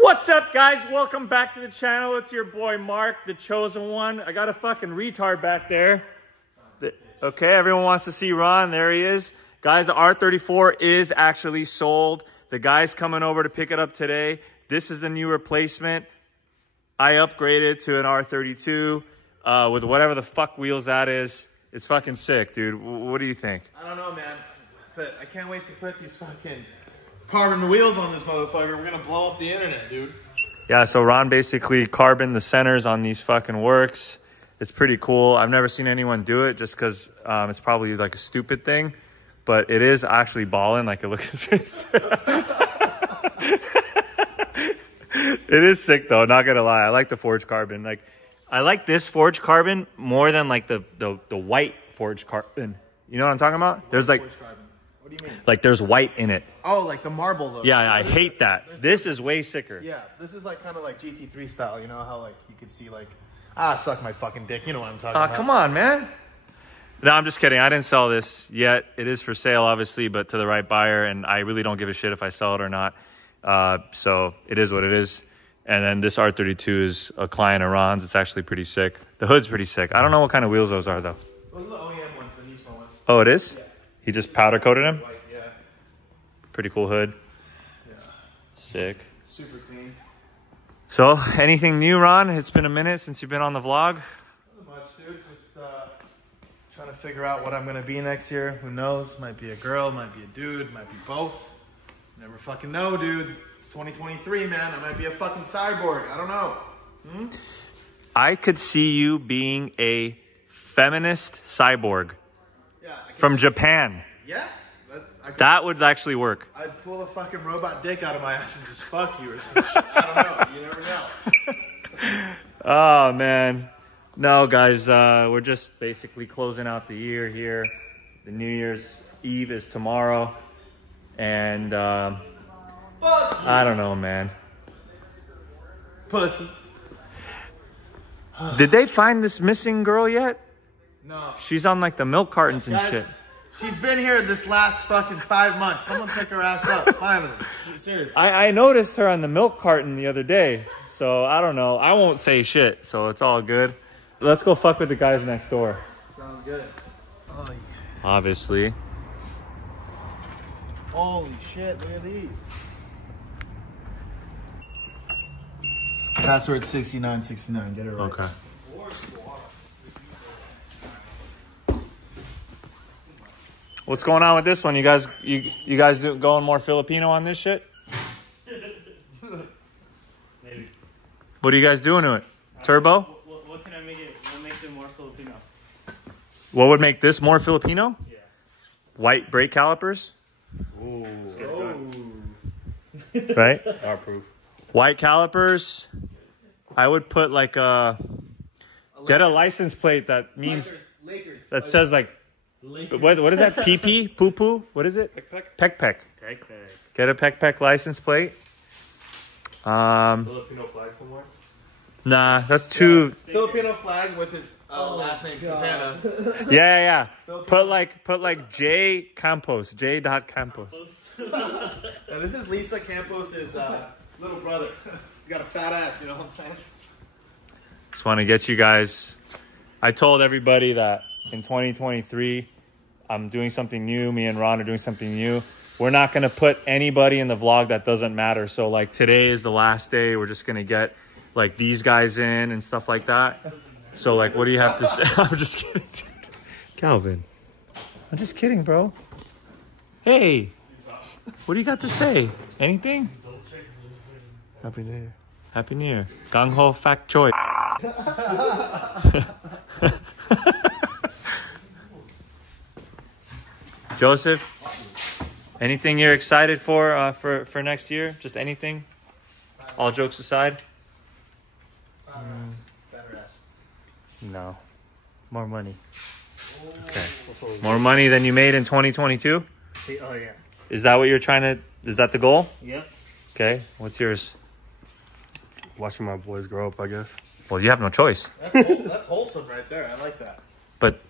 What's up, guys? Welcome back to the channel. It's your boy Mark, the chosen one. I got a fucking retard back there. Okay, everyone wants to see Ron. There he is. Guys, the R34 is actually sold. The guy's coming over to pick it up today. This is the new replacement. I upgraded to an R32 with whatever the fuck wheels that is. It's fucking sick, dude. What do you think? I don't know, man. But I can't wait to put these fucking carbon wheels on this motherfucker. We're gonna blow up the internet, dude. Yeah, so Ron basically carboned the centers on these fucking works. It's pretty cool. I've never seen anyone do it just because it's probably like a stupid thing, but it is actually balling. Like it looks pretty sick. It is sick though, not gonna lie. I like the forged carbon. Like I like this forged carbon more than like the white forged carbon. You know what I'm talking about? There's like, what do you mean? Like there's white in it. Oh, like the marble though. Yeah, I hate that. This is way sicker. Yeah, this is like kind of like GT3 style. You know how like you could see like, suck my fucking dick. You know what I'm talking about. Come on, man. No, I'm just kidding. I didn't sell this yet. It is for sale, obviously, but to the right buyer, and I really don't give a shit if I sell it or not. So it is what it is. And then this R32 is a client of Ron's. It's actually pretty sick. The hood's pretty sick. I don't know what kind of wheels those are, though. Those are the OEM ones, the Nismo ones. Oh, it is? Yeah. He just powder coated them? White, yeah. Pretty cool hood. Yeah. Sick. Super clean. So, anything new, Ron? It's been a minute since you've been on the vlog. Not much, dude. Just trying to figure out what I'm going to be next year. Who knows? Might be a girl, might be a dude, might be both. Never fucking know, dude. It's 2023, man. I might be a fucking cyborg. I don't know. I could see you being a feminist cyborg from Japan. Yeah? That would actually work. I'd pull a fucking robot dick out of my ass and just fuck you or some shit. I don't know. You never know. Oh, man. No, guys, we're just basically closing out the year here. The New Year's Eve is tomorrow. And I don't know, man. Pussy. Did they find this missing girl yet? No. She's on like the milk cartons and Guys, shit. She's been here this last fucking 5 months. Someone pick her ass up. Finally. Seriously. I noticed her on the milk carton the other day. So I don't know. I won't say shit. So it's all good. Let's go fuck with the guys next door. Sounds good. Oh, yeah. Obviously. Holy shit, look at these. Password 6969, get it right. Okay. What's going on with this one? You guys going more Filipino on this shit? Maybe. What are you guys doing to it? Turbo? What can I make it? What makes it more Filipino? What would make this more Filipino? Yeah. White brake calipers? Ooh. Right? R proof. White calipers. I would put like get a license plate that means Lakers. that says like what is that? PP? Poo poo? What is it? Peck peck. Get a peck license plate. Filipino flag somewhere? Nah, that's too. Filipino flag with his last name Capana. Yeah. Put like J Campos. J. Campos. Now, this is Lisa Campos' little brother. He's got a fat ass, you know what I'm saying? Just want to get you guys. I told everybody that in 2023, I'm doing something new. Me and Ron are doing something new. We're not going to put anybody in the vlog that doesn't matter. So like today is the last day. We're just going to get like these guys in and stuff like that. So like, what do you have to say? I'm just kidding, dude. Calvin. I'm just kidding, bro. Hey, what do you got to say? Anything? Happy New Year. Happy New Year. Gung Ho Fak Choi. Joseph, anything you're excited for next year? Just anything? All jokes aside? Better ass. No. More money. Okay. More money than you made in 2022? Oh, yeah. Is that what you're trying to... Is that the goal? Yep. Okay. What's yours? Watching my boys grow up, I guess. Well, you have no choice. That's wholesome right there. I like that. But...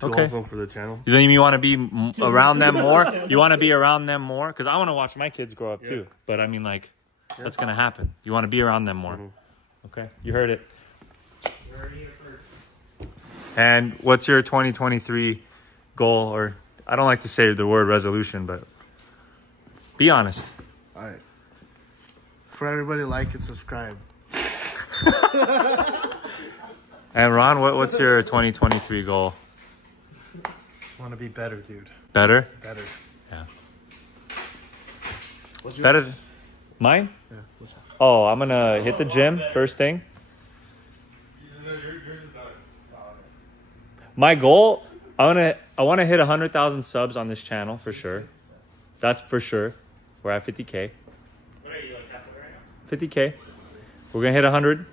Too Okay. awesome for the channel. Then you want to be around them more? You want to be around them more? Because I want to watch my kids grow up too. But I mean, like, that's going to happen. You want to be around them more. Okay, you heard it. And what's your 2023 goal? Or I don't like to say the word resolution, but be honest. All right. For everybody, like and subscribe. And Ron, what's your 2023 goal? I want to be better, dude. Better? Better. Yeah. What's yours? Better than mine? Yeah. What's yours? Oh, I'm gonna hit the gym first thing. My goal, I want to hit 100,000 subs on this channel for sure. That's for sure. We're at 50K. What are you, like halfway right now? 50K. We're gonna hit 100.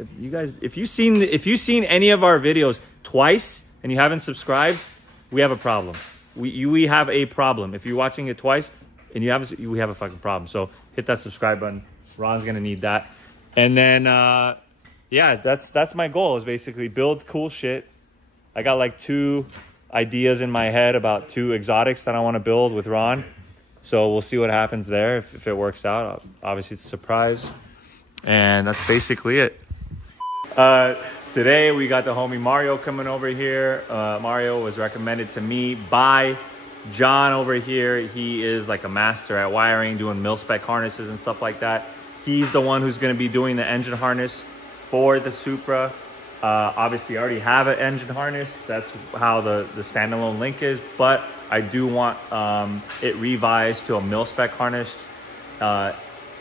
If you guys, if you've seen any of our videos twice and you haven't subscribed, we have a problem. We have a problem. If you're watching it twice and you haven't, we have a fucking problem. So hit that subscribe button. Ron's gonna need that. And then yeah, that's my goal, is basically build cool shit. I got like 2 ideas in my head about 2 exotics that I want to build with Ron. So we'll see what happens there. If it works out, obviously it's a surprise. And that's basically it. Today we got the homie Mario coming over here. Mario was recommended to me by John over here. He is like a master at wiring, doing MILSPEC harnesses and stuff like that. He's the one who's going to be doing the engine harness for the Supra. Obviously I already have an engine harness. That's how the standalone link is, but I do want it revised to a MILSPEC harness.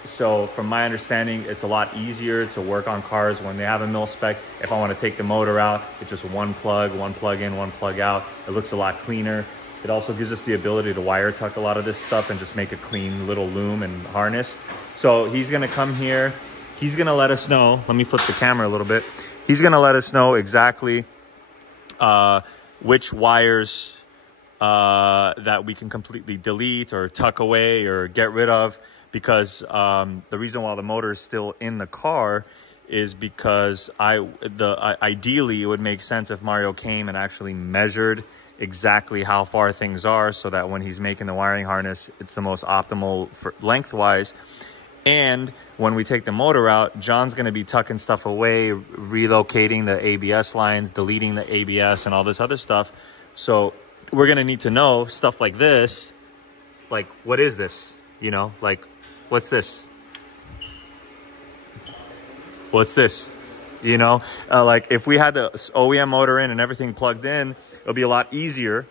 So from my understanding, it's a lot easier to work on cars when they have a MILSPEC. If I want to take the motor out, it's just one plug in, one plug out. It looks a lot cleaner. It also gives us the ability to wire tuck a lot of this stuff and just make a clean little loom and harness. So he's going to come here. He's going to let us know. Let me flip the camera a little bit. He's going to let us know exactly which wires that we can completely delete or tuck away or get rid of, because the reason why the motor is still in the car is because ideally it would make sense if Mario came and actually measured exactly how far things are, so that when he's making the wiring harness, it's the most optimal for lengthwise. And when we take the motor out, John's going to be tucking stuff away, relocating the ABS lines, deleting the ABS and all this other stuff. So we're going to need to know stuff like this. Like, what is this? You know, like, what's this? What's this? You know, like if we had the OEM motor in and everything plugged in, it'll be a lot easier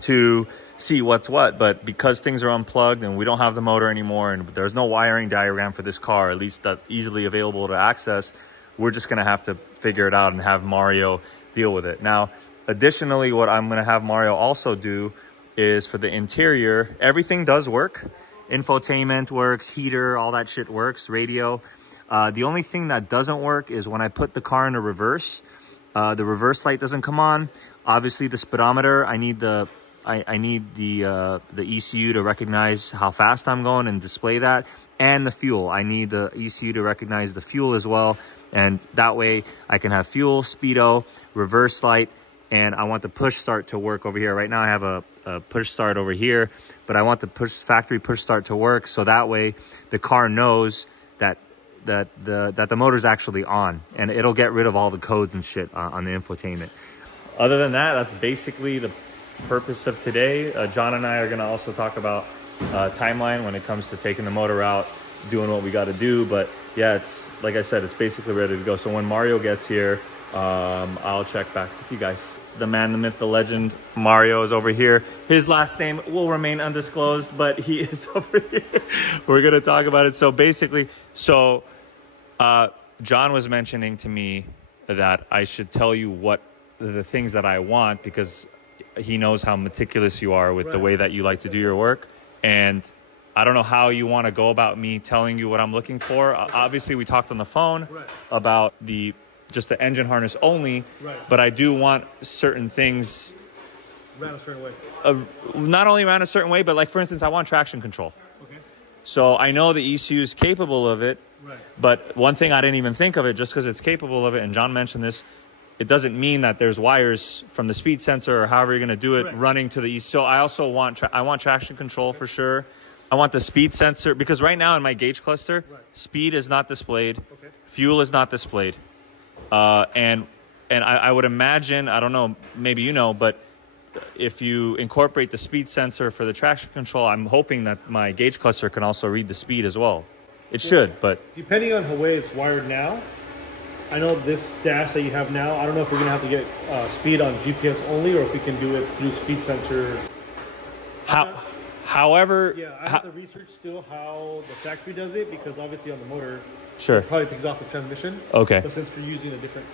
to see what's what. But because things are unplugged and we don't have the motor anymore and there's no wiring diagram for this car, at least that easily available to access, we're just going to have to figure it out and have Mario deal with it. Now, additionally, what I'm going to have Mario also do is for the interior, everything does work. Infotainment works, heater, all that shit works, radio. The only thing that doesn't work is when I put the car into reverse, the reverse light doesn't come on. Obviously the speedometer, I need the ECU to recognize how fast I'm going and display that. And the fuel, I need the ECU to recognize the fuel as well. And that way I can have fuel, speedo, reverse light, and I want the push start to work over here. Right now I have a push start over here, but I want the factory push start to work, so that way the car knows that the motor's actually on, and it'll get rid of all the codes and shit on the infotainment. Other than that, that's basically the purpose of today. John and I are going to also talk about timeline when it comes to taking the motor out, doing what we got to do. But yeah, it's like I said, it's basically ready to go. So when Mario gets here, I'll check back with you guys. The man, the myth, the legend, Mario is over here. His last name will remain undisclosed, but he is over here. We're going to talk about it. So basically, John was mentioning to me that I should tell you what the things that I want, because he knows how meticulous you are with the way that you like to do your work. And I don't know how you want to go about me telling you what I'm looking for. Obviously, we talked on the phone about just the engine harness only, but I do want certain things Ran a certain way. not only ran a certain way, but like, for instance, I want traction control. Okay. So I know the ECU is capable of it, but one thing I didn't even think of it, just because it's capable of it, and John mentioned this, it doesn't mean that there's wires from the speed sensor or however you're going to do it running to the ECU. So I also want, I want traction control for sure. I want the speed sensor, because right now in my gauge cluster, speed is not displayed, fuel is not displayed. And I would imagine, I don't know, maybe you know, but if you incorporate the speed sensor for the traction control, I'm hoping that my gauge cluster can also read the speed as well. It should, but... Depending on the way it's wired now, I know this dash that you have now, I don't know if we're going to have to get speed on GPS only or if we can do it through speed sensor. However... Yeah, I have to research still how the factory does it, because obviously on the motor, Sure. it probably picks off the transmission. Okay. But since we're using a different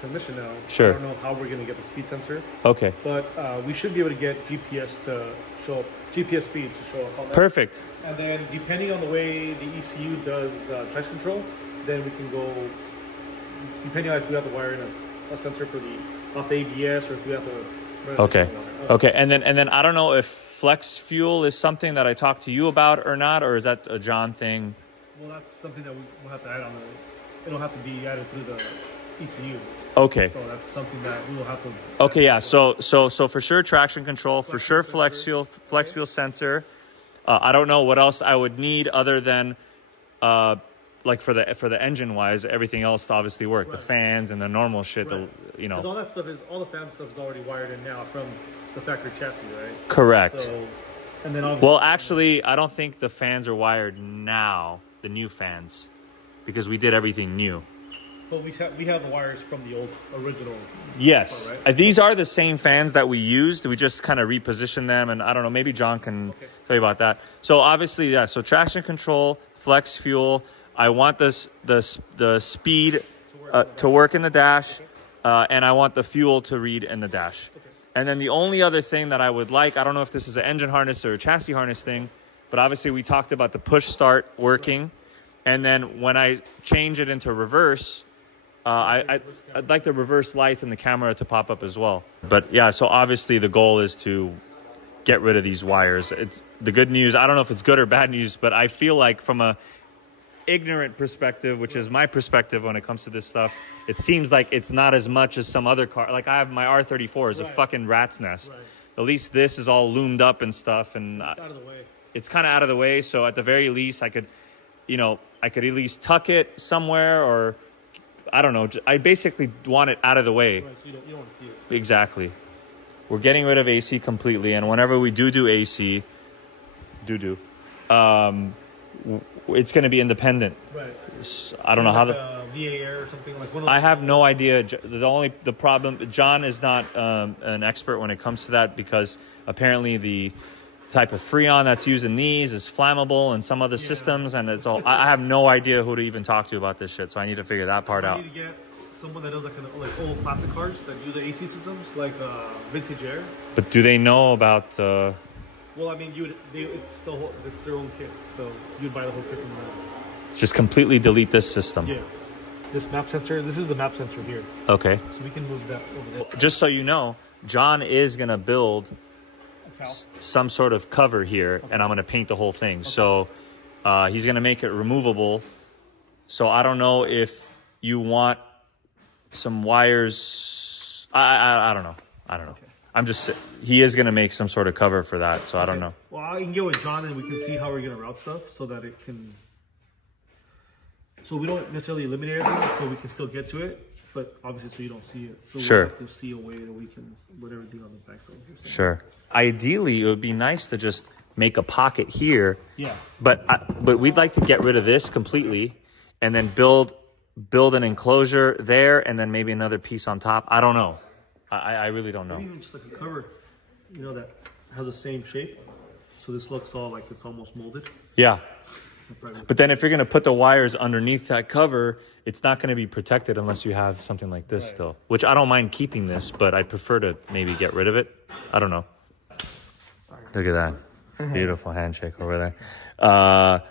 transmission now, Sure. I don't know how we're going to get the speed sensor. Okay. But we should be able to get GPS to show up, GPS speed to show up on that. Perfect. And then depending on the way the ECU does traction control, then we can go, depending on if we have to wire in a sensor for off the ABS or if we have to... Okay. Okay. And then I don't know if flex fuel is something that I talked to you about or not, or is that a John thing? Well, that's something that we'll have to add on it'll have to be added through the ECU. Okay. So that's something that we will have to... Okay, yeah. So for sure traction control, for sure flex fuel sensor. I don't know what else I would need other than like for the engine wise, everything else obviously work. The fans and the normal shit, Because all that stuff all the fan stuff is already wired in now from the factory chassis, right? Correct. So, and then well, actually, I don't think the fans are wired now, the new fans, because we did everything new. But we have the wires from the original. Yes. Part, right? These are the same fans that we used. We just kind of repositioned them, and I don't know, maybe John can tell you about that. So obviously, yeah, so traction control, flex fuel. I want the speed to work in the dash, and I want the fuel to read in the dash. And then the only other thing that I would like, I don't know if this is an engine harness or a chassis harness thing, but obviously we talked about the push start working. And then when I change it into reverse, I'd like the reverse lights and the camera to pop up as well. But yeah, so obviously the goal is to get rid of these wires. It's the good news. I don't know if it's good or bad news, but I feel like from a ignorant perspective, which is my perspective when it comes to this stuff, it seems like it's not as much as some other car. Like I have my R34 is a fucking rat's nest. Right. At least this is all loomed up and stuff, and it's out of the way. It's kind of out of the way. So at the very least, I could at least tuck it somewhere, or I don't know. I basically want it out of the way. Right, so you don't want to see it. Exactly. We're getting rid of AC completely, and whenever we do AC, it's going to be independent. Right. I don't know how VAR or something like. I have no idea. The problem, John is not an expert when it comes to that, because apparently the type of freon that's used in these is flammable in some other systems, and it's all. I have no idea who to even talk to about this shit, so I need to figure that part out. You need to get someone that does like old classic cars that do the AC systems, like Vintage Air. But do they know about? Well, I mean, it's their own kit, so you'd buy the whole kit from them. Just completely delete this system. Yeah. This map sensor, this is the map sensor here. Okay. So we can move that over there. Just so you know, John is going to build some sort of cover here, and I'm going to paint the whole thing. Okay. So he's going to make it removable. So I don't know if you want some wires. I don't know. Okay. I'm just, he is going to make some sort of cover for that, so I don't know. Well, I can get with John and we can see how we're going to route stuff so that it can, so we don't necessarily eliminate everything, but we can still get to it, but obviously so you don't see it. So sure. We have to see a way that we can put everything on the back side. Sure. Ideally, it would be nice to just make a pocket here. Yeah. But we'd like to get rid of this completely and then build an enclosure there and then maybe another piece on top. I don't know. I really don't know. Maybe even just like a cover, that has the same shape. So this looks all like it's almost molded. Yeah. But then if you're going to put the wires underneath that cover, it's not going to be protected unless you have something like this still. Which I don't mind keeping this, but I'd prefer to maybe get rid of it. I don't know. Look at that. Beautiful handshake over there.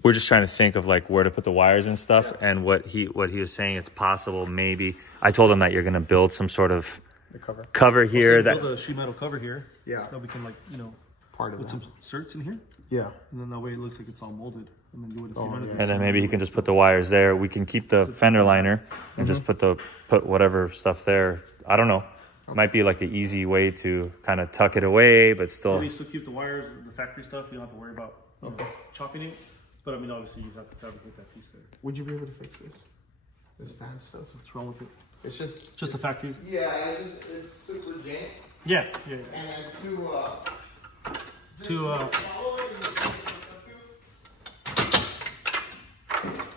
We're just trying to think of like where to put the wires and stuff, and what he was saying, it's possible maybe. I told him that you're going to build some sort of cover here. Build a sheet metal cover here. Yeah. That we can part of put some certs in here. Yeah. And then that way it looks like it's all molded. And then do it and then maybe he can just put the wires there. We can keep the fender liner and just put whatever stuff there. I don't know. Might be like an easy way to kind of tuck it away, but still. Maybe still keep the wires, the factory stuff. You don't have to worry about chopping it. But I mean, obviously, you have to fabricate that piece there. Would you be able to fix this? This fan stuff. What's wrong with it? It's Just the factory. Yeah, it's super jank. Yeah. And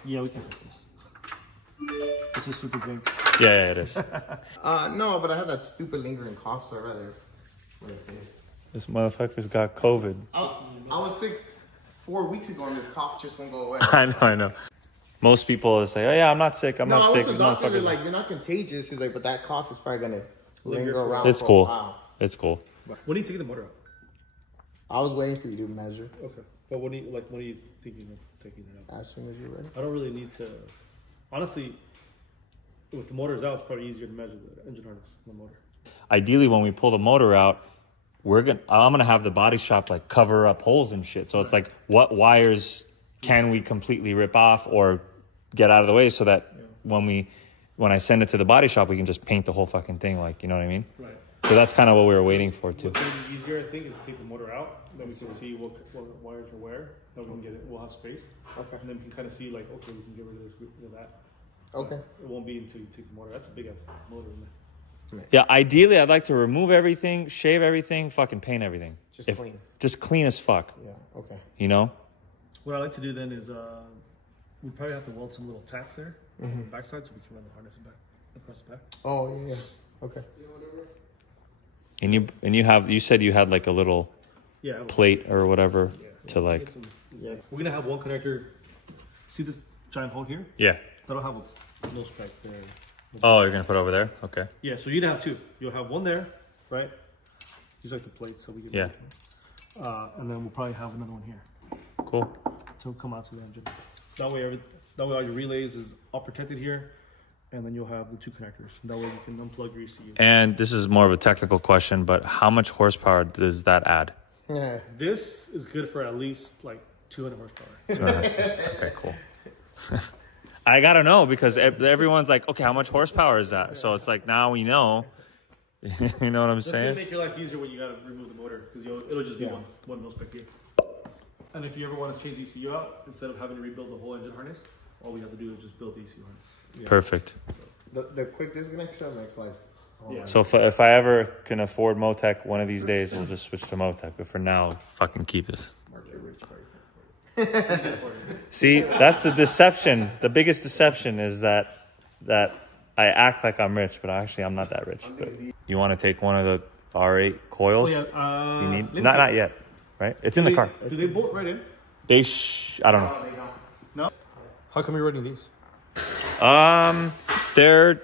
Yeah, we can fix this. This is super big. Yeah, it is. no, but I had that stupid lingering cough, so I'd rather wait and see. This motherfucker's got COVID. I was sick 4 weeks ago, and this cough just won't go away. I know. Most people say, "Oh yeah, I'm not sick. I'm not sick." I went to the doctor, they're like, "You're not contagious." He's like, "But that cough is probably gonna linger around." It's for cool. A while. It's cool. When are you taking the motor out? I was waiting for you to measure. Okay. But when are you thinking of taking it out? As soon as you're ready. I don't really need to. Honestly, with the motors out, it's probably easier to measure the engine harness than the motor. Ideally, when we pull the motor out, I'm gonna have the body shop like cover up holes and shit. So it's like, what wires can we completely rip off or get out of the way so that when I send it to the body shop, we can just paint the whole fucking thing, like, you know what I mean? Right. So that's kind of what we were waiting for too. What's going to be easier, I think, is to take the motor out. Then we can see what wires are where. Then we can get it. We'll have space. Okay. And then we can kind of see, like, okay, we can get rid of this, rid of that. Okay. It won't be until you take the motor. That's a big ass motor in there. Yeah, ideally, I'd like to remove everything, shave everything, fucking paint everything. Clean. Just clean as fuck. Yeah. Okay. You know? What I like to do then is we probably have to weld some little tacks there on the backside so we can run the harness back across the back. Oh yeah. Okay. And you said you had like a little plate or whatever to like. Yeah. We're gonna have one connector. See this giant hole here? Yeah. That'll have a MILSPEC there. Oh, you're gonna put it over there? Okay. Yeah. So you'd have two. You'll have one there, right? Just like the plate, so we can. Yeah. And then we'll probably have another one here. Cool. To come out to the engine. That way all your relays is all protected here, and then you'll have the two connectors. That way you can unplug your ECU. And this is more of a technical question, but how much horsepower does that add? Yeah. This is good for at least like 200 horsepower. 200. Okay, cool. I gotta know because everyone's like, okay, how much horsepower is that? So it's like now we know. You know what I'm That's saying? gonna make your life easier when you gotta remove the motor because it'll just be one MILSPEC gear. And if you ever want to change the ECU out, instead of having to rebuild the whole engine harness, all we have to do is just build the ECU harness. Yeah. Perfect. The quick disconnection makes life. Yeah. So if I ever can afford Motec one of these days, we'll just switch to Motec. But for now, fucking keep this. See, that's the deception. The biggest deception is that I act like I'm rich, but actually I'm not that rich. But you want to take one of the R8 coils? Oh, yeah. You need not yet, right? It's in the car. Do they bolt right in? I don't know. No. How come you're running these? They're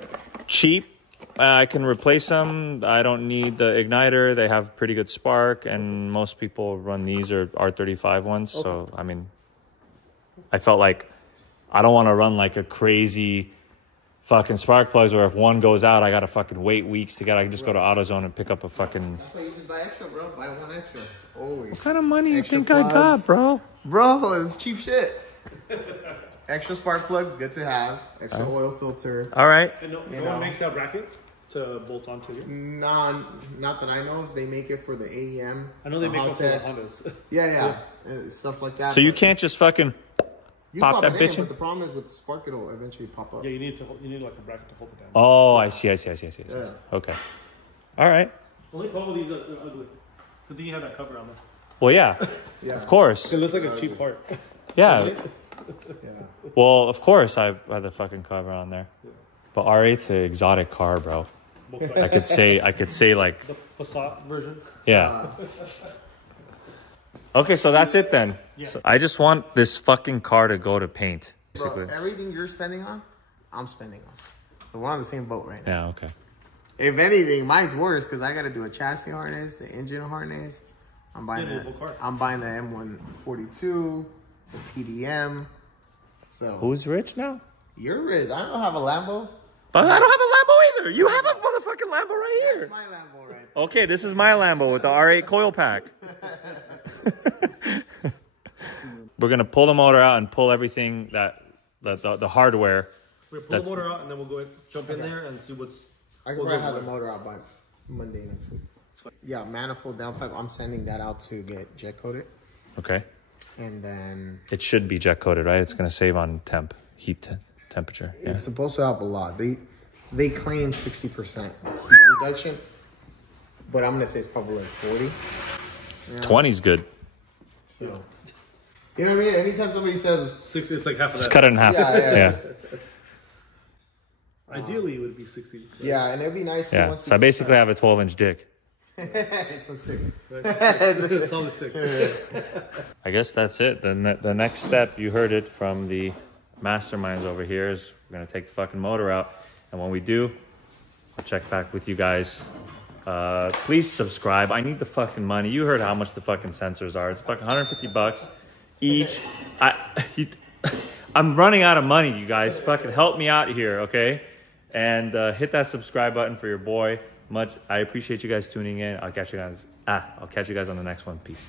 cheap. I can replace them. I don't need the igniter. They have pretty good spark, and most people run these or R35 ones. Okay. So, I mean, I felt like I don't want to run like a crazy fucking spark plugs where if one goes out, I got to fucking wait weeks to get. I can just go to AutoZone and pick up a fucking... That's why you just buy extra, bro. Buy one extra. Always. What kind of money you think plugs. I got, bro? Bro, it's cheap shit. Extra spark plugs, good to have. Extra oil filter. All right. And no one makes out brackets to bolt onto here? Not that I know of. They make it for the AEM. I know they make it for the Hondas. Yeah. Stuff like that. So you can't just fucking pop that bitch in? But the problem is with the spark, it'll eventually pop up. Yeah, you need like a bracket to hold it down. Oh, I see. Yeah. Okay. All right. Only problem with these is ugly. Good thing you have that cover on there. Well, yeah. Of course. It looks like a cheap part. Yeah. Well, of course I have the fucking cover on there. But R8's an exotic car, bro. I could say like the Passat version. Yeah. Okay, so that's it then. Yeah. So I just want this fucking car to go to paint. Basically. Bro, everything you're spending on, I'm spending on. So we're on the same boat right now. Yeah, okay. If anything, mine's worse because I got to do a chassis harness, the engine harness. I'm buying the M142, the PDM. So who's rich now? You're rich. I don't have a Lambo. But I don't have a Lambo either. You have a motherfucking Lambo right here. That's my Lambo right there. Okay, this is my Lambo with the R8 coil pack. We're gonna pull the motor out and pull everything the hardware. We're gonna pull the motor out and then we'll go jump in there and see what's. I can probably have the motor out Monday next week. Yeah, manifold downpipe. I'm sending that out to get jet coated, Okay. and then It should be jet coated, right? It's going to save on temperature. Yeah. it's supposed to help a lot. They claim 60% heat reduction, but I'm gonna say it's probably like 40. 20's good. So, you know what I mean? Anytime somebody says 60, it's like half of Just that. cut it in half. Yeah. Ideally, it would be 60. yeah, and it'd be nice. Yeah. once So I basically have a 12-inch dick. it's a 6. It's a solid 6. I guess that's it. The next step, you heard it from the masterminds over here, is we're going to take the fucking motor out. And when we do, I'll check back with you guys. Please subscribe. I need the fucking money. You heard how much the fucking sensors are. It's fucking $150 each. I'm running out of money, you guys. Fucking help me out here, okay? And hit that subscribe button for your boy. I appreciate you guys tuning in. I'll catch you guys on the next one. Peace.